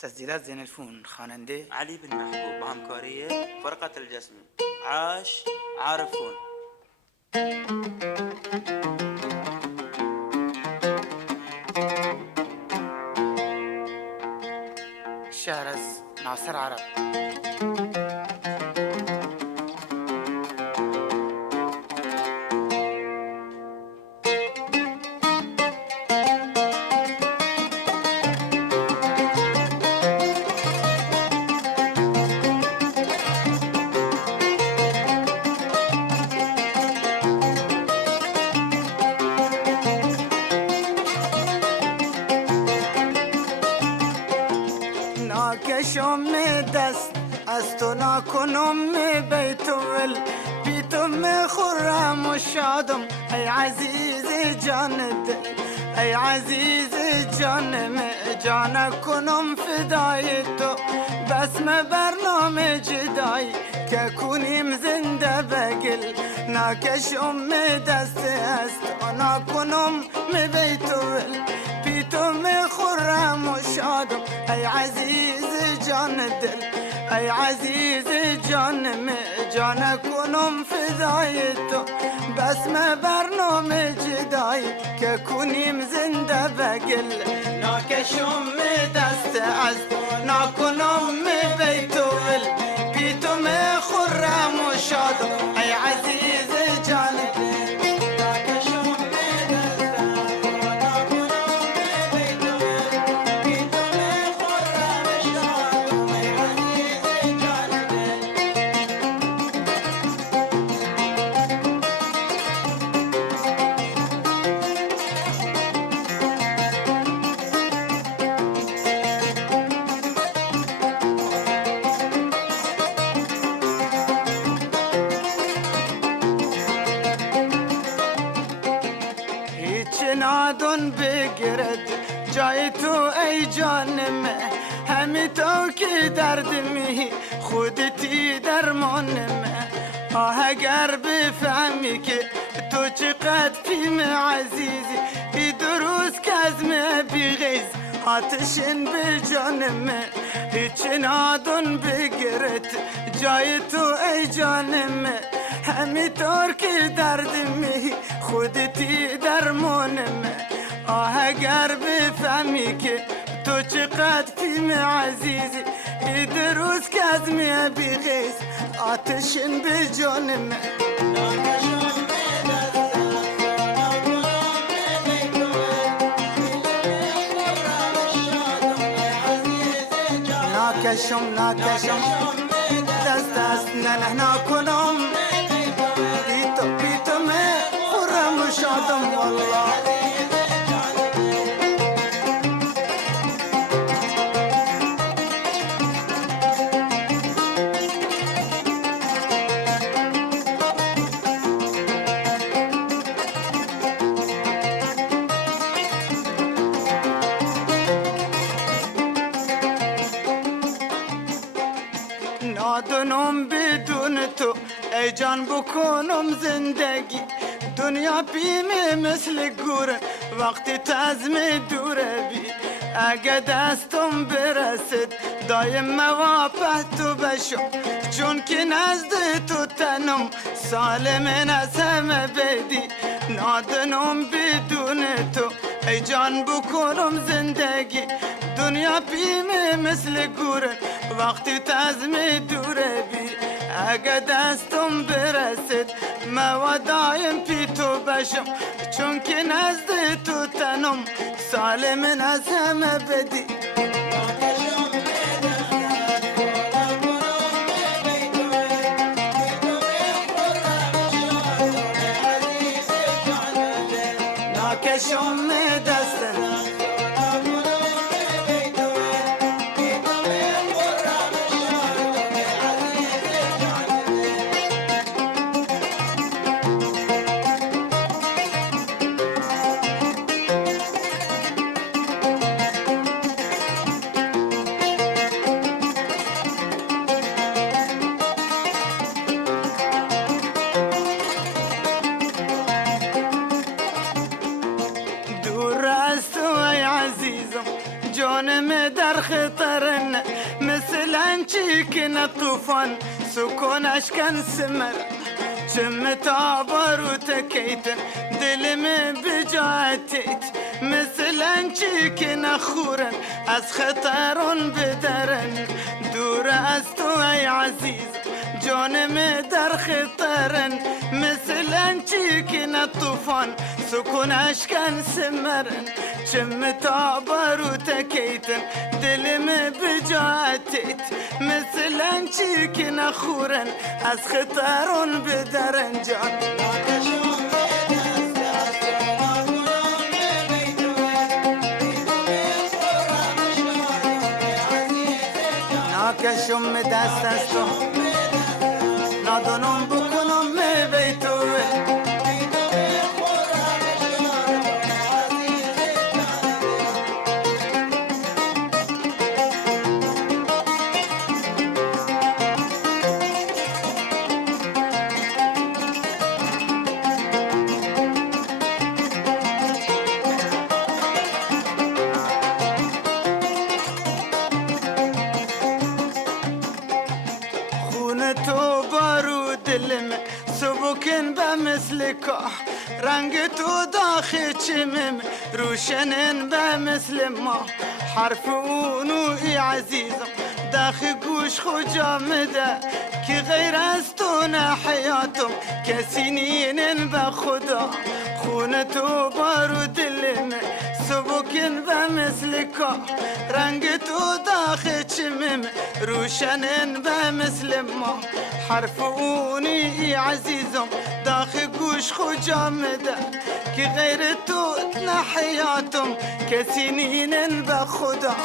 تسجيلات زين الفون خواننده علي بن محبوب همکاری فرقة الجسم عاش عارفون. شعر از ناصر عرب. ناکشم دست از تو نکنم بیتول بیتم خرم و شادم ای عزیز جان دل ای عزیز جان کنم فدای تو بسم برنامه جدایی که کنیم زنده بگل ناکشم دست از تو نکنم بیتول بیتم خرم و شادم ای عزیز جان دل ای عزیز جان کنم فدای تو بسم برنامه جدایی که کنیم زنده بگل ناکشم دست از نکنم بیتول بیتم خرم و شادم ای عزیز جان دل نادون بگرد جای تو ای جانم همی تو که دردمی خودتی درمانم اگر بفهمی که تو چقدر فیم عزیزی ای دروز کزم بیغیز آتشن به جانم هیچ نادون بگرد جای تو ای جانم همی طور که دردمی خودتی درمانم اگر بفهمی که تو چقدر فیم عزیزی ای دروز کزمی بیغیز آتشن به جانم ناکشم دست نه نکنم بیتم خرم و شادم والله نادونم بدون تو ای جان بکنم زندگی دنیا بیمه مثل گوره وقتی تزم دوره بی اگه دستم برسد دایم موافه تو بشم چون که نزد تو تنم سالم نسم بدی نادونم بدون تو ای جان بکنم زندگی دنیا بیمه مثل گوره وقتی تزم دوره بی اگه دستم برسد ما دایم پی تو بشم چون که نزد تو تنم سالم از همه بدی ناکشم دستم چیکن طوفان سکونش کن سمر چم تابر و تکیتن دلم بجاتیت مثلا چیکن خورن از خطرون بدرن دور از تو ای عزیز جانم در خطرن مثلا چیکن طوفان سکونش کن سمرن چم تابر و تکیتن دلم بجاتیت مثلا چیکن خورن از خطرون بدرن جان ناکشم دست از تو نادونم بکنم بیتوه تو بارو دلم سبکن به مثل کاه رنگ تو داخل چمم روشنن به مثل ما حرف اونو ای عزیزم داخل گوش خجا مده که غیر از تو نه حیاتم کسی نینن به خدا خون تو بارو دلم سبکن به مثل کاه رنگ تو داخل چمم روشنن به مثل ما حرف اونی ای عزیزم داخل گوش خجا مده که غیر تو نه حیاتم کسی نینن به خدا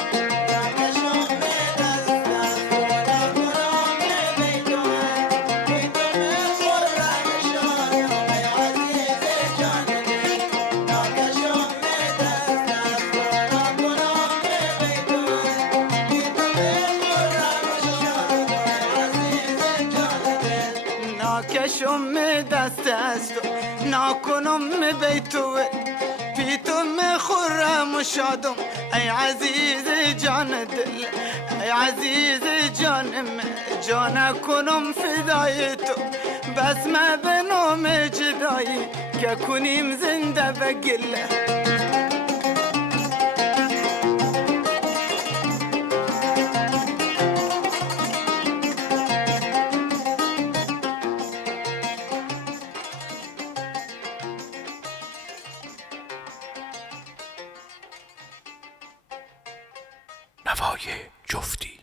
ناکشم دست از تو ناکنم بیتوه پیتم خورم و شادم ای عزیز جان دل ای عزیز جانم جان کنم فدای تو بس ما به نام جدایی که کنیم زنده بگله نوای جفتی